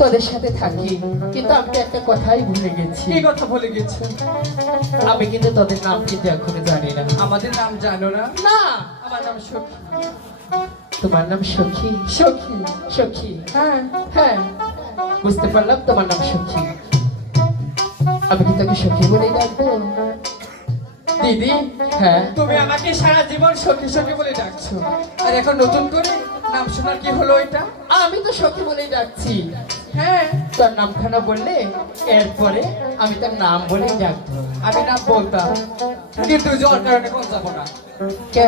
তোদের সাথে থাকি। কিন্তু আমি একটা কথাই ভুলে গেছি। কি কথা বলে গেছো? আমি কিন্তু তোদের নাম কিন্তু এখনও জানি না। আমাদের নাম জানো না? না! আমার নাম সখী। তোমার নাম সখী? সখী। সখী? হ্যাঁ। হ্যাঁ। বুঝতে পারলাম তোমার নাম সখী। আমি কি তোকে সখী বলেই ডাকবো? দিদি হ্যাঁ। তুমি আমাকে সারা জীবন সখী সখী বলে ডাকছো। আর এখন নতুন করে নাম শোনার কি হলো এটা? আমি তো সখী বলেই ডাকছি। হ্যাঁ। তোর নামখানা বললে এরপরে আমি তার নাম বলে ডাকবো আমি নাম বলতাম। কিন্তু জ্বর কারণে কোন যাব না। কে?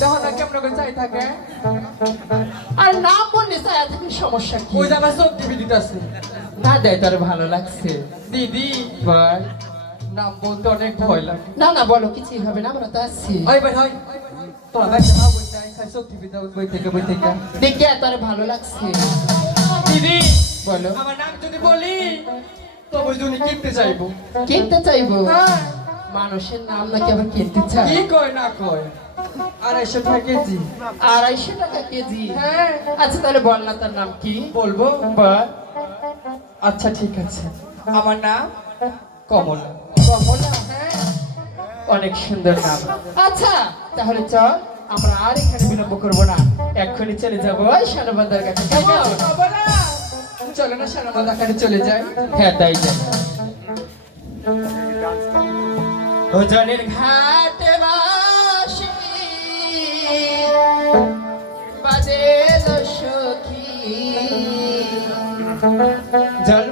দেখো না কেমন করে চাই থাকে? আর নাম বললে সমস্যা কি? ওই যে চোখ টিভি দিতেছে না দেয় তোর ভালো লাগছে। দিদি। নাম বলতে অনেক ভয় লাগে। না না বলো কিছুই হবে না আমরা তো আসছি ওই ভাই ভাই তোমার ভাই যাও বই টিভি দাও বই থেকে বই থেকে। দেখে তোর ভালো লাগছে। দিদি বলো। আমার নাম যদি বলি তবে যদি কিনতে চাইব। কিনতে চাইব? হ্যাঁ। মানুষের নাম নাকি আবার কিনতে চায়? কি কয় না কয়? আড়াইশো টাকা কেজি। আড়াইশো টাকা কেজি? হ্যাঁ। আচ্ছা তাহলে বল না তার নাম কি? বলব? বল। আচ্ছা ঠিক আছে। আমার নাম কমলা। কমলা হ্যাঁ। অনেক সুন্দর নাম। আচ্ছা তাহলে চল। আমরা আর এখানে বিলম্ব করব না। এক্ষুনি চলে যাব ওই শানবান্দার কাছে। চলো না সারা দেখানে চলে যাই। হ্যাঁ তাই যাই। ওজনের ঘাটে বাসি বাজে সখী। জল